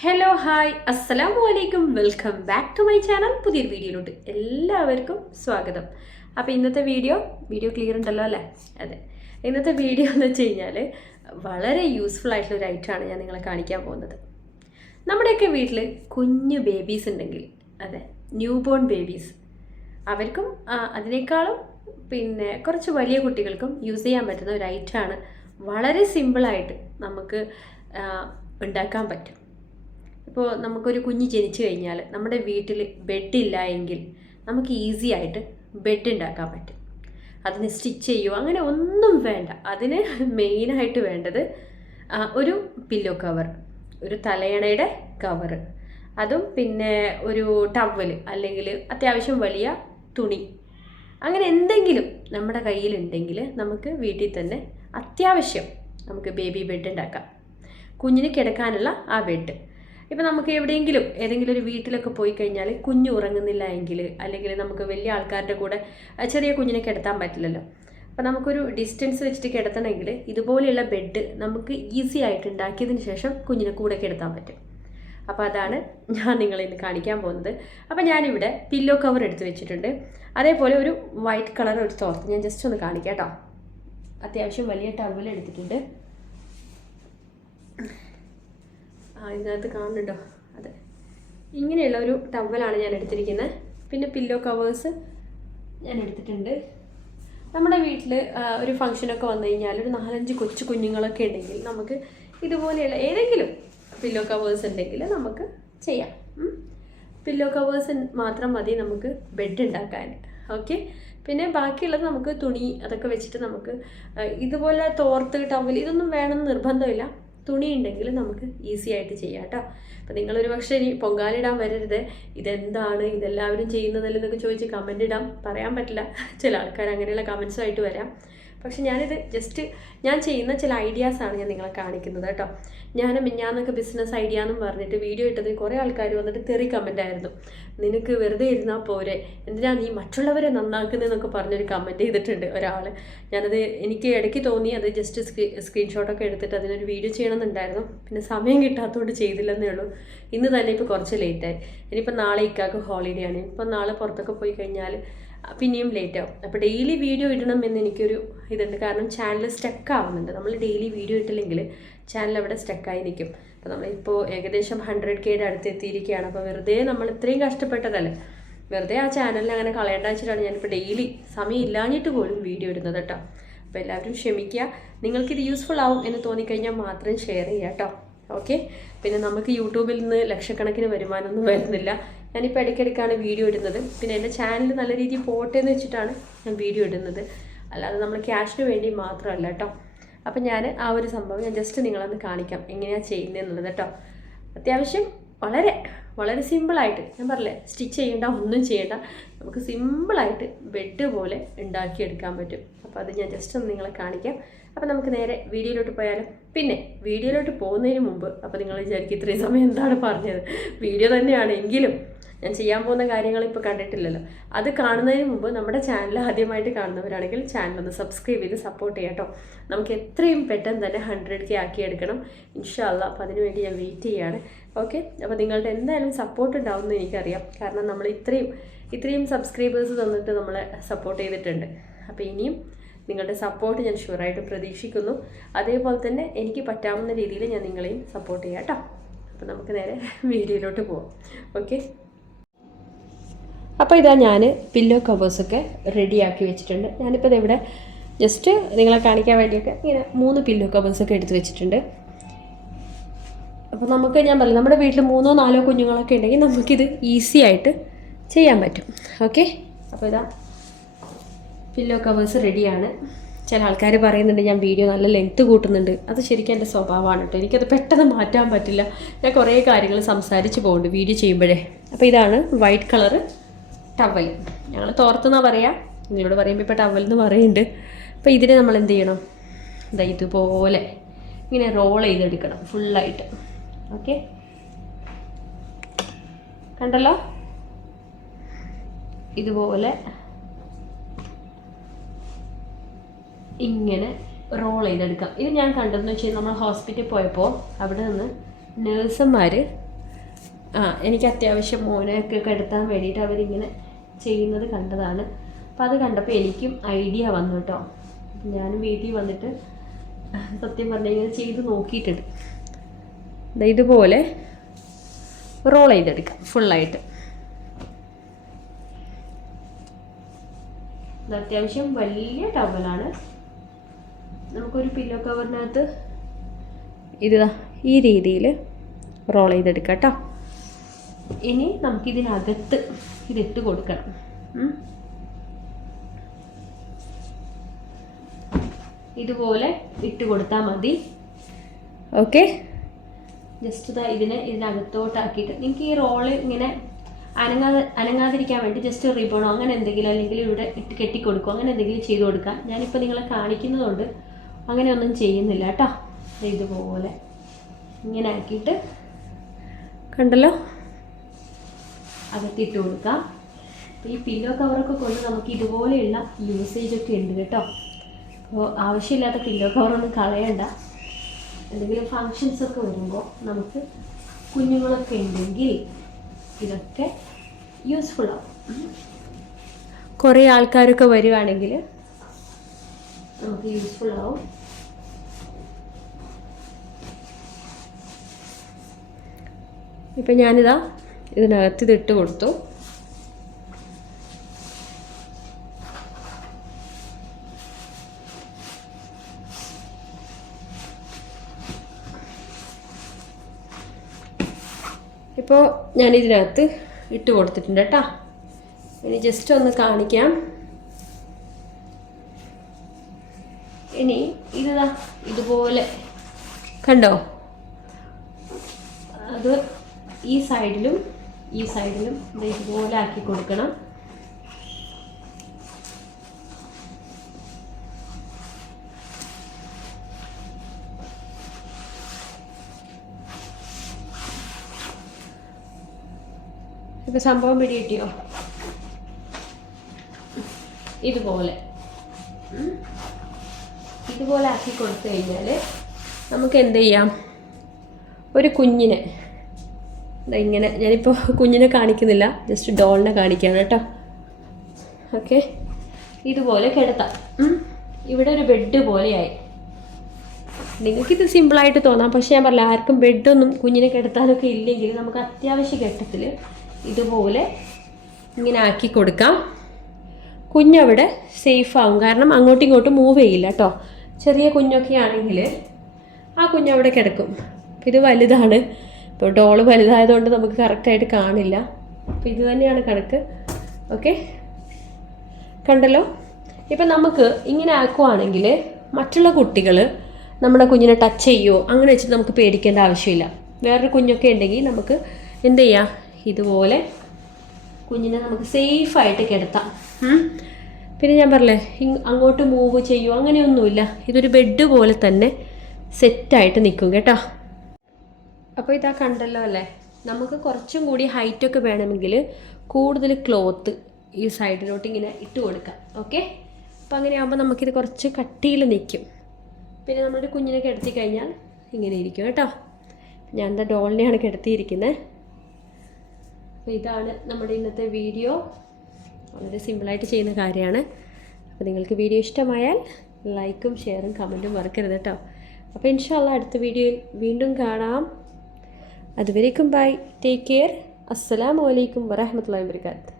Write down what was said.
Hello hi അസ്സലാമു അലൈക്കും welcome back to my channel പുതിയൊരു വീഡിയോയിലോട്ട് എല്ലാവർക്കും സ്വാഗതം. അപ്പോൾ ഇന്നത്തെ വീഡിയോ വീഡിയോ ക്ലിയർ ഉണ്ടല്ലോ അല്ലേ? അതെ. ഇന്നത്തെ വീഡിയോ എന്ന് വെച്ച് കഴിഞ്ഞാൽ വളരെ യൂസ്ഫുൾ ആയിട്ടുള്ള ഒരു ഐറ്റമാണ് ഞാൻ നിങ്ങളെ കാണിക്കാൻ പോകുന്നത്. നമ്മുടെയൊക്കെ വീട്ടിൽ കുഞ്ഞു ബേബീസ് ഉണ്ടെങ്കിൽ അതെ ന്യൂ ബോൺ ബേബീസ് അവർക്കും അതിനേക്കാളും പിന്നെ കുറച്ച് വലിയ കുട്ടികൾക്കും യൂസ് ചെയ്യാൻ പറ്റുന്ന ഒരു ഐറ്റമാണ് വളരെ സിമ്പിളായിട്ട് നമുക്ക് ഉണ്ടാക്കാൻ പറ്റും. ഇപ്പോൾ നമുക്കൊരു കുഞ്ഞ് ജനിച്ചു കഴിഞ്ഞാൽ നമ്മുടെ വീട്ടിൽ ബെഡില്ല എങ്കിൽ നമുക്ക് ഈസി ആയിട്ട് ബെഡ് ഉണ്ടാക്കാൻ പറ്റും. അതിന് സ്റ്റിച്ച് ചെയ്യുക അങ്ങനെ ഒന്നും വേണ്ട. അതിന് മെയിനായിട്ട് വേണ്ടത് ഒരു പില്ലോ കവർ ഒരു തലയണയുടെ കവർ അതും പിന്നെ ഒരു ടവൽ അല്ലെങ്കിൽ അത്യാവശ്യം വലിയ തുണി. അങ്ങനെ എന്തെങ്കിലും നമ്മുടെ കയ്യിലുണ്ടെങ്കിൽ നമുക്ക് വീട്ടിൽ തന്നെ അത്യാവശ്യം നമുക്ക് ബേബി ബെഡ് ഉണ്ടാക്കാം കുഞ്ഞിന് കിടക്കാനുള്ള ആ ബെഡ് ഇപ്പം നമുക്ക് എവിടെയെങ്കിലും ഏതെങ്കിലും ഒരു വീട്ടിലൊക്കെ പോയി കഴിഞ്ഞാൽ കുഞ്ഞ് ഉറങ്ങുന്നില്ല എങ്കിൽ അല്ലെങ്കിൽ നമുക്ക് വലിയ ആൾക്കാരുടെ കൂടെ ചെറിയ കുഞ്ഞിനെ കിടത്താൻ പറ്റില്ലല്ലോ. അപ്പം നമുക്കൊരു ഡിസ്റ്റൻസ് വെച്ചിട്ട് കിടത്തണമെങ്കിൽ ഇതുപോലെയുള്ള ബെഡ് നമുക്ക് ഈസി ആയിട്ട് ഉണ്ടാക്കിയതിന് ശേഷം കുഞ്ഞിനെ കൂടെ കിടത്താൻ പറ്റും. അപ്പോൾ അതാണ് ഞാൻ നിങ്ങളെ ഇന്ന് കാണിക്കാൻ പോകുന്നത്. അപ്പോൾ ഞാനിവിടെ പില്ലോ കവർ എടുത്ത് വെച്ചിട്ടുണ്ട്. അതേപോലെ ഒരു വൈറ്റ് കളർ ഒരു തോർത്ത് ഞാൻ ജസ്റ്റ് ഒന്ന് കാണിക്കാം കേട്ടോ. അത്യാവശ്യം വലിയ ടവൽ എടുത്തിട്ടുണ്ട്. ആ ഇതിനകത്ത് കാണുന്നുണ്ടോ? അതെ. ഇങ്ങനെയുള്ള ഒരു ടവലാണ് ഞാൻ എടുത്തിരിക്കുന്നത്. പിന്നെ പില്ലോ കവേഴ്സ് ഞാൻ എടുത്തിട്ടുണ്ട്. നമ്മുടെ വീട്ടിൽ ഒരു ഫംഗ്ഷനൊക്കെ വന്നു കഴിഞ്ഞാൽ ഒരു നാലഞ്ച് കൊച്ചു കുഞ്ഞുങ്ങളൊക്കെ ഉണ്ടെങ്കിൽ നമുക്ക് ഇതുപോലെയുള്ള ഏതെങ്കിലും പില്ലോ കവേഴ്സ് ഉണ്ടെങ്കിൽ നമുക്ക് ചെയ്യാം. പില്ലോ കവേഴ്സ് മാത്രം മതി നമുക്ക് ബെഡ് ഉണ്ടാക്കാൻ. ഓക്കെ പിന്നെ ബാക്കിയുള്ളത് നമുക്ക് തുണി അതൊക്കെ വെച്ചിട്ട് നമുക്ക് ഇതുപോലെ തോർത്ത് ടവൽ ഇതൊന്നും വേണമെന്ന് നിർബന്ധമില്ല. തുണി ഉണ്ടെങ്കിൽ നമുക്ക് ഈസി ആയിട്ട് ചെയ്യാം കേട്ടോ. അപ്പം നിങ്ങളൊരു പക്ഷേ ഇനി പൊങ്കാലിടാൻ വരരുത്. ഇതെന്താണ്? ഇതെല്ലാവരും ചെയ്യുന്നതല്ലെന്നൊക്കെ ചോദിച്ച് കമന്റ് ഇടാം. പറയാൻ പറ്റില്ല. ചില ആൾക്കാർ അങ്ങനെയുള്ള കമൻസുമായിട്ട് വരാം. പക്ഷെ ഞാനിത് ജസ്റ്റ് ഞാൻ ചെയ്യുന്ന ചില ഐഡിയാസാണ് ഞാൻ നിങ്ങളെ കാണിക്കുന്നത് കേട്ടോ. ഞാൻ മിഞ്ഞാന്നൊക്കെ ബിസിനസ് ഐഡിയ എന്നും പറഞ്ഞിട്ട് വീഡിയോ ഇട്ടതിൽ കുറേ ആൾക്കാർ വന്നിട്ട് തെറി കമന്റ് ആയിരുന്നു. നിനക്ക് വെറുതെ ഇരുന്നാൽ പോരെ. എന്തിനാ നീ മറ്റുള്ളവരെ നന്നാക്കുന്നതെന്നൊക്കെ പറഞ്ഞൊരു കമന്റ് ചെയ്തിട്ടുണ്ട് ഒരാൾ ഞാനത് എനിക്ക് ഇടയ്ക്ക് തോന്നി അത് ജസ്റ്റ് സ്ക്രീ സ്ക്രീൻഷോട്ടൊക്കെ എടുത്തിട്ട് അതിനൊരു വീഡിയോ ചെയ്യണമെന്നുണ്ടായിരുന്നു. പിന്നെ സമയം കിട്ടാത്തതുകൊണ്ട് ചെയ്തില്ലെന്നേ ഉള്ളൂ. ഇന്ന് തന്നെ ഇപ്പോൾ കുറച്ച് ലേറ്റായി ഇനിയിപ്പോൾ നാളെ ഇക്കാക്ക് ഹോളിഡേ ആണ്. ഇനിയിപ്പോൾ നാളെ പുറത്തൊക്കെ പോയി കഴിഞ്ഞാൽ പിന്നെയും ലേറ്റ് ആവും. അപ്പോൾ ഡെയിലി വീഡിയോ ഇടണം എന്ന് എനിക്കൊരു ഇതുണ്ട്. കാരണം ചാനൽ സ്റ്റക്ക് ആവുന്നുണ്ട്. നമ്മൾ ഡെയിലി വീഡിയോ ഇട്ടില്ലെങ്കിൽ ചാനൽ അവിടെ സ്റ്റക്കായി നിൽക്കും അപ്പോൾ നമ്മളിപ്പോൾ ഏകദേശം ഹൺഡ്രഡ് കെയുടെ അടുത്ത് എത്തിയിരിക്കുകയാണ് അപ്പോൾ വെറുതെ നമ്മൾ ഇത്രയും കഷ്ടപ്പെട്ടതല്ലേ? വെറുതെ ആ ചാനലിൽ അങ്ങനെ കളയേണ്ട വെച്ചിട്ടാണ് ഞാനിപ്പോൾ ഡെയിലി സമയം ഇല്ലാഞ്ഞിട്ട് പോലും വീഡിയോ ഇടുന്നത് കേട്ടോ അപ്പോൾ എല്ലാവരും ക്ഷമിക്കുക. നിങ്ങൾക്കിത് യൂസ്ഫുൾ ആവും എന്ന് തോന്നിക്കഴിഞ്ഞാൽ മാത്രം ഷെയർ ചെയ്യുക കേട്ടോ ഓക്കെ പിന്നെ നമുക്ക് യൂട്യൂബിൽ നിന്ന് ലക്ഷക്കണക്കിന് വരുമാനമൊന്നും വരുന്നില്ല. ഞാനിപ്പോൾ ഇടയ്ക്കിടയ്ക്കാണ് വീഡിയോ ഇടുന്നത്. പിന്നെ എന്റെ ചാനൽ നല്ല രീതിയിൽ പോട്ടെ എന്ന് വെച്ചിട്ടാണ് ഞാൻ വീഡിയോ ഇടുന്നത്. അല്ലാതെ നമ്മൾ ക്യാഷിന് വേണ്ടി മാത്രമല്ല കേട്ടോ അപ്പം ഞാൻ ആ ഒരു സംഭവം ഞാൻ ജസ്റ്റ് നിങ്ങളൊന്ന് കാണിക്കാം. എങ്ങനെയാണ് ചെയ്യുന്നത് എന്നുള്ളത് കേട്ടോ അത്യാവശ്യം വളരെ വളരെ സിമ്പിളായിട്ട് ഞാൻ പറഞ്ഞില്ലേ സ്റ്റിച്ച് ചെയ്യേണ്ട ഒന്നും ചെയ്യേണ്ട. നമുക്ക് സിമ്പിളായിട്ട് ബെഡ് പോലെ ഉണ്ടാക്കിയെടുക്കാൻ പറ്റും. അപ്പോൾ അത് ഞാൻ ജസ്റ്റ് ഒന്ന് നിങ്ങളെ കാണിക്കാം. അപ്പോൾ നമുക്ക് നേരെ വീഡിയോയിലോട്ട് പോയാലും? പിന്നെ വീഡിയോയിലോട്ട് പോകുന്നതിന് മുമ്പ് അപ്പോൾ നിങ്ങൾ വിചാരിക്കും ഇത്രയും സമയം എന്താണ് പറഞ്ഞത്? വീഡിയോ തന്നെയാണ് എങ്കിലും ഞാൻ ചെയ്യാൻ പോകുന്ന കാര്യങ്ങൾ ഇപ്പോൾ കണ്ടിട്ടില്ലല്ലോ. അത് കാണുന്നതിന് മുമ്പ് നമ്മുടെ ചാനൽ ആദ്യമായിട്ട് കാണുന്നവരാണെങ്കിൽ ചാനൽ ഒന്ന് സബ്സ്ക്രൈബ് ചെയ്ത് സപ്പോർട്ട് ചെയ്യാം കേട്ടോ. നമുക്ക് എത്രയും പെട്ടെന്ന് തന്നെ ഹൺഡ്രഡ് കെ ആക്കിയെടുക്കണം. ഇൻഷാല്ല അപ്പോൾ അതിനുവേണ്ടി ഞാൻ വെയിറ്റ് ചെയ്യാണ്. ഓക്കെ അപ്പോൾ നിങ്ങളുടെ എന്തായാലും സപ്പോർട്ട് ഉണ്ടാവുമെന്ന് എനിക്കറിയാം. കാരണം നമ്മൾ ഇത്രയും ഇത്രയും സബ്സ്ക്രൈബേഴ്സ് തന്നിട്ട് നമ്മളെ സപ്പോർട്ട് ചെയ്തിട്ടുണ്ട്. അപ്പോൾ ഇനിയും നിങ്ങളുടെ സപ്പോർട്ട് ഞാൻ ഷുവറായിട്ട് പ്രതീക്ഷിക്കുന്നു. അതേപോലെ തന്നെ എനിക്ക് പറ്റാവുന്ന രീതിയിൽ ഞാൻ നിങ്ങളെയും സപ്പോർട്ട് ചെയ്യാം കേട്ടോ. അപ്പോൾ നമുക്ക് നേരെ വീഡിയോയിലോട്ട് പോവാം. ഓക്കെ അപ്പോൾ ഇതാ ഞാൻ പില്ലോ കവേഴ്സൊക്കെ റെഡിയാക്കി വെച്ചിട്ടുണ്ട്. ഞാനിപ്പോൾ ഇവിടെ ജസ്റ്റ് നിങ്ങളെ കാണിക്കാൻ വേണ്ടിയിട്ട് ഇങ്ങനെ മൂന്ന് പില്ലോ കവേഴ്സൊക്കെ എടുത്ത് വെച്ചിട്ടുണ്ട്. അപ്പോൾ നമുക്ക് ഞാൻ പറയാം നമ്മുടെ വീട്ടിൽ മൂന്നോ നാലോ കുഞ്ഞുങ്ങളൊക്കെ ഉണ്ടെങ്കിൽ നമുക്കിത് ഈസി ആയിട്ട് ചെയ്യാൻ പറ്റും. ഓക്കെ അപ്പോൾ ഇതാ പില്ലോ കവേഴ്സ് റെഡിയാണ് ചില ആൾക്കാർ പറയുന്നുണ്ട് ഞാൻ വീഡിയോ നല്ല ലെങ്ത്ത് കൂട്ടുന്നുണ്ട്. അത് ശരിക്കും എന്റെ സ്വഭാവമാണ് കേട്ടോ. എനിക്കത് പെട്ടെന്ന് മാറ്റാൻ പറ്റില്ല. ഞാൻ കുറേ കാര്യങ്ങൾ സംസാരിച്ച് പോകുന്നുണ്ട് വീഡിയോ ചെയ്യുമ്പോഴേ. അപ്പോൾ ഇതാണ് വൈറ്റ് കളർ ടവൽ ഞങ്ങൾ തോർത്തെന്നാണ് പറയാം. നിങ്ങളോട് പറയുമ്പോൾ ഇപ്പോൾ ടവൽ എന്ന് പറയുന്നുണ്ട്. അപ്പോൾ ഇതിനെ നമ്മൾ എന്ത് ചെയ്യണം? ഇതാ ഇതുപോലെ ഇങ്ങനെ റോൾ ചെയ്തെടുക്കണം ഫുള്ളായിട്ട് ഓക്കെ കണ്ടല്ലോ? ഇതുപോലെ ഇങ്ങനെ റോൾ ചെയ്തെടുക്കാം. ഇത് ഞാൻ കണ്ടതെന്ന് വെച്ചാൽ നമ്മൾ ഹോസ്പിറ്റലിൽ പോയപ്പോൾ അവിടെ നിന്ന് നേഴ്സുമാർ ആ എനിക്ക് അത്യാവശ്യം മോനൊക്കെ കിടത്താൻ വേണ്ടിയിട്ട് അവരിങ്ങനെ ചെയ്യുന്നത് കണ്ടതാണ്. അപ്പം അത് കണ്ടപ്പോൾ എനിക്കും ഐഡിയ വന്നു കേട്ടോ. ഞാനും വീട്ടിൽ വന്നിട്ട് സത്യം പറഞ്ഞാൽ ഇങ്ങനെ ചെയ്ത് നോക്കിയിട്ടുണ്ട്. ഇതുപോലെ റോൾ ചെയ്തെടുക്കാം ഫുള്ളായിട്ട് അത്യാവശ്യം വലിയ ടവലാണ് നമുക്കൊരു പില്ലോ കവറിനകത്ത് ഇത് ഈ രീതിയിൽ റോൾ ചെയ്തെടുക്കാം കേട്ടോ. ഇനി നമുക്കിതിനകത്ത് ഇതിട്ട് കൊടുക്കണം. ഇതുപോലെ ഇട്ട് കൊടുത്താൽ മതി. ഓക്കെ? ജസ്റ്റ് ഇതാ ഇതിനെ ഇതിനകത്തോട്ടാക്കിയിട്ട് നിങ്ങൾക്ക് ഈ റോൾ ഇങ്ങനെ അനങ്ങാതെ അനങ്ങാതിരിക്കാൻ വേണ്ടി ജസ്റ്റ് റിബണോ അങ്ങനെ എന്തെങ്കിലും അല്ലെങ്കിൽ ഇവിടെ ഇട്ട് കെട്ടിക്കൊടുക്കുക അങ്ങനെ എന്തെങ്കിലും ചെയ്ത് കൊടുക്കാം. ഞാനിപ്പോൾ നിങ്ങളെ കാണിക്കുന്നതുകൊണ്ട് അങ്ങനെയൊന്നും ചെയ്യുന്നില്ല കേട്ടോ. ഇതുപോലെ ഇങ്ങനെ ആക്കിയിട്ട് കണ്ടല്ലോ? അകത്തിട്ട് കൊടുക്കാം. ഈ പില്ലോ കവറൊക്കെ കൊണ്ട് നമുക്ക് ഇതുപോലെയുള്ള യൂസേജ് ഒക്കെ ഉണ്ട് കേട്ടോ. അപ്പോൾ ആവശ്യമില്ലാത്ത പില്ലോ കവറൊന്നും കളയണ്ട. എന്തെങ്കിലും ഫങ്ഷൻസ് ഒക്കെ വരുമ്പോൾ നമുക്ക് കുഞ്ഞുങ്ങളൊക്കെ ഉണ്ടെങ്കിൽ ഇതൊക്കെ യൂസ്ഫുള്ളാവും കുറേ ആൾക്കാരൊക്കെ വരുവാണെങ്കിൽ നമുക്ക് യൂസ്ഫുൾ ആവും ഇപ്പം ഞാനിതാ ഇതിനകത്ത് ഇതിട്ട് കൊടുത്തു. ഇപ്പോൾ ഞാൻ ഇതിനകത്ത് ഇട്ട് കൊടുത്തിട്ടുണ്ട് കേട്ടോ. ഇനി ജസ്റ്റ് ഒന്ന് കാണിക്കാം. ഇനി ഇതാ ഇതുപോലെ. കണ്ടോ? അത് ഈ സൈഡിലും ഈ സൈഡിലും ഇതുപോലെ ആക്കി കൊടുക്കണം. ഇപ്പൊ സംഭവം പിടി കിട്ടിയോ? ഇതുപോലെ. ഇതുപോലെ ആക്കി കൊടുത്തു കഴിഞ്ഞാൽ നമുക്ക് എന്ത് ചെയ്യാം? ഒരു കുഞ്ഞിനെ. ഇങ്ങനെ ഞാനിപ്പോൾ കുഞ്ഞിനെ കാണിക്കുന്നില്ല. ജസ്റ്റ് ഡോളിനെ കാണിക്കുകയാണ് കേട്ടോ. ഓക്കെ. ഇതുപോലെ കിടത്താം. ഇവിടെ ഒരു ബെഡ് പോലെയായി. നിങ്ങൾക്കിത് സിമ്പിളായിട്ട് തോന്നാം. പക്ഷേ ഞാൻ പറഞ്ഞില്ല ആർക്കും ബെഡൊന്നും കുഞ്ഞിനെ കിടത്താനൊക്കെ ഇല്ലെങ്കിൽ നമുക്ക് അത്യാവശ്യ ഘട്ടത്തിൽ ഇതുപോലെ ഇങ്ങനെ ആക്കി കൊടുക്കാം. കുഞ്ഞവിടെ സേഫ് ആവും. കാരണം അങ്ങോട്ടും ഇങ്ങോട്ടും മൂവ് ചെയ്യില്ല കേട്ടോ. ചെറിയ കുഞ്ഞൊക്കെ ആണെങ്കിൽ ആ കുഞ്ഞ് അവിടെ കിടക്കും. ഇത് വലുതാണ്. ഇപ്പോൾ ഡോൾ വലുതായതുകൊണ്ട് നമുക്ക് കറക്റ്റായിട്ട് കാണില്ല. അപ്പോൾ ഇത് തന്നെയാണ് കണക്ക്. ഓക്കെ കണ്ടല്ലോ? ഇപ്പം നമുക്ക് ഇങ്ങനെ ആക്കുവാണെങ്കിൽ മറ്റുള്ള കുട്ടികൾ നമ്മുടെ കുഞ്ഞിനെ ടച്ച് ചെയ്യുമോ അങ്ങനെ വെച്ചിട്ട് നമുക്ക് പേടിക്കേണ്ട ആവശ്യമില്ല. വേറൊരു കുഞ്ഞൊക്കെ ഉണ്ടെങ്കിൽ നമുക്ക് എന്ത് ചെയ്യാം? ഇതുപോലെ കുഞ്ഞിനെ നമുക്ക് സേഫായിട്ട് കിടത്താം. പിന്നെ ഞാൻ പറഞ്ഞേ അങ്ങോട്ട് മൂവ് ചെയ്യൂ അങ്ങനെയൊന്നുമില്ല. ഇതൊരു ബെഡ് പോലെ തന്നെ സെറ്റായിട്ട് നിൽക്കും കേട്ടോ. അപ്പോൾ ഇതാ കണ്ടല്ലോ അല്ലേ? നമുക്ക് കുറച്ചും കൂടി ഹൈറ്റൊക്കെ വേണമെങ്കിൽ കൂടുതൽ ക്ലോത്ത് ഈ സൈഡിലോട്ട് ഇങ്ങനെ ഇട്ട് കൊടുക്കാം. ഓക്കെ അപ്പോൾ അങ്ങനെയാകുമ്പോൾ നമുക്കിത് കുറച്ച് കട്ടിയിൽ നിൽക്കും. പിന്നെ നമ്മളൊരു കുഞ്ഞിനെ കിടത്തി കഴിഞ്ഞാൽ ഇങ്ങനെ ഇരിക്കും കേട്ടോ. ഞാൻ എന്താ ഡോളിനെയാണ് കിടത്തിയിരിക്കുന്നത്. അപ്പോൾ ഇതാണ് നമ്മുടെ ഇന്നത്തെ വീഡിയോ വളരെ സിമ്പിളായിട്ട് ചെയ്യുന്ന കാര്യമാണ്. അപ്പോൾ നിങ്ങൾക്ക് വീഡിയോ ഇഷ്ടമായാൽ ലൈക്കും ഷെയറും കമന്റും മറക്കരുത് കേട്ടോ. അപ്പോൾ ഇൻഷാല്ല അടുത്ത വീഡിയോയിൽ വീണ്ടും കാണാം. അതുവരേക്കും ബൈ. Take care. അസ്സലാമു അലൈക്കും വറഹമത്തല്ലാ വാബർക്കാത്ത്